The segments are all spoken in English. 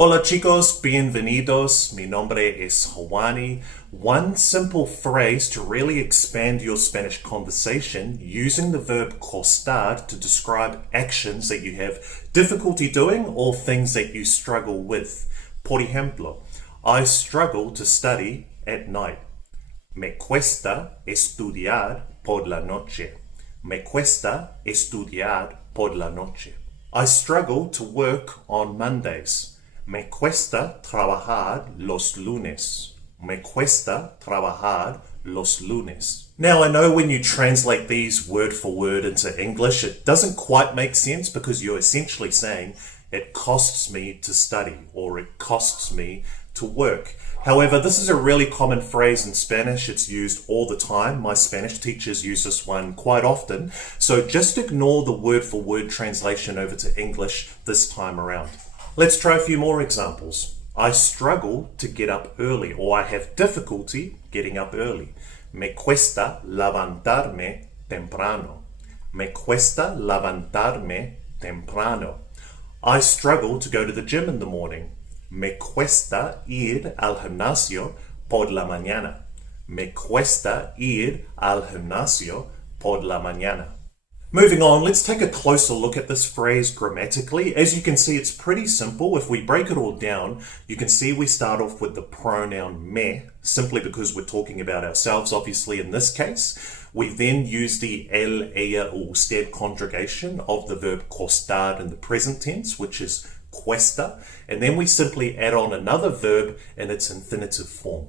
Hola chicos, bienvenidos. Mi nombre es Hawani. One simple phrase to really expand your Spanish conversation using the verb costar to describe actions that you have difficulty doing or things that you struggle with. Por ejemplo, I struggle to study at night. Me cuesta estudiar por la noche. Me cuesta estudiar por la noche. I struggle to work on Mondays. Me cuesta trabajar los lunes. Me cuesta trabajar los lunes. Now, I know when you translate these word for word into English, it doesn't quite make sense because you're essentially saying it costs me to study or it costs me to work. However, this is a really common phrase in Spanish. It's used all the time. My Spanish teachers use this one quite often. So just ignore the word for word translation over to English this time around. Let's try a few more examples. I struggle to get up early, or I have difficulty getting up early. Me cuesta levantarme temprano. Me cuesta levantarme temprano. I struggle to go to the gym in the morning. Me cuesta ir al gimnasio por la mañana. Me cuesta ir al gimnasio por la mañana. Moving on, let's take a closer look at this phrase grammatically. As you can see, it's pretty simple. If we break it all down, you can see we start off with the pronoun me, simply because we're talking about ourselves, obviously, in this case. We then use the el, ella, or usted conjugation of the verb costar in the present tense, which is cuesta, and then we simply add on another verb in its infinitive form.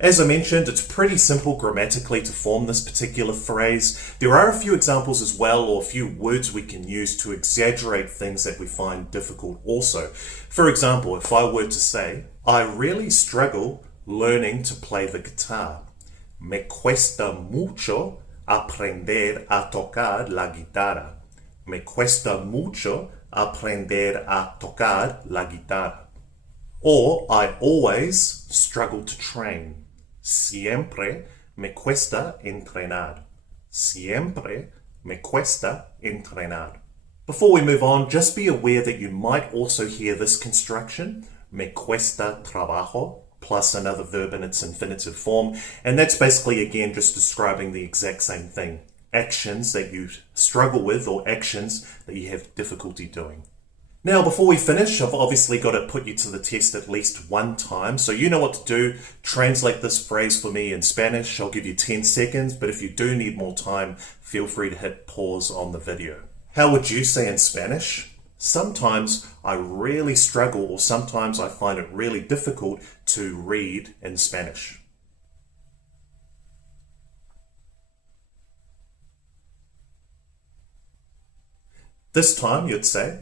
As I mentioned, it's pretty simple grammatically to form this particular phrase. There are a few examples as well, or a few words we can use to exaggerate things that we find difficult also. For example, if I were to say, I really struggle learning to play the guitar. Me cuesta mucho aprender a tocar la guitarra. Me cuesta mucho aprender a tocar la guitarra. Or, I always struggle to train. Siempre me cuesta entrenar. Siempre me cuesta entrenar. Before we move on, just be aware that you might also hear this construction, me cuesta trabajo, plus another verb in its infinitive form. And that's basically, again, just describing the exact same thing. Actions that you struggle with or actions that you have difficulty doing. Now, before we finish, I've obviously got to put you to the test at least one time. So you know what to do. Translate this phrase for me in Spanish. I'll give you 10 seconds, but if you do need more time, feel free to hit pause on the video. How would you say in Spanish? Sometimes I really struggle, or sometimes I find it really difficult to read in Spanish. This time you'd say,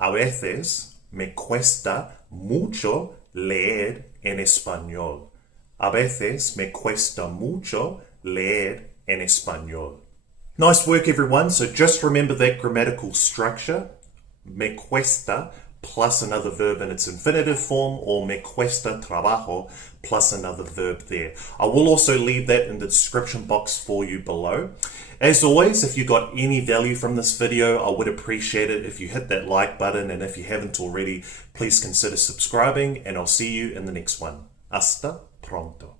a veces me cuesta mucho leer en español. A veces me cuesta mucho leer en español. Nice work, everyone. So just remember that grammatical structure. Me cuesta plus another verb in its infinitive form, or me cuesta trabajo plus another verb there. I will also leave that in the description box for you below. As always, if you got any value from this video, I would appreciate it if you hit that like button, and if you haven't already, please consider subscribing, and I'll see you in the next one. Hasta pronto.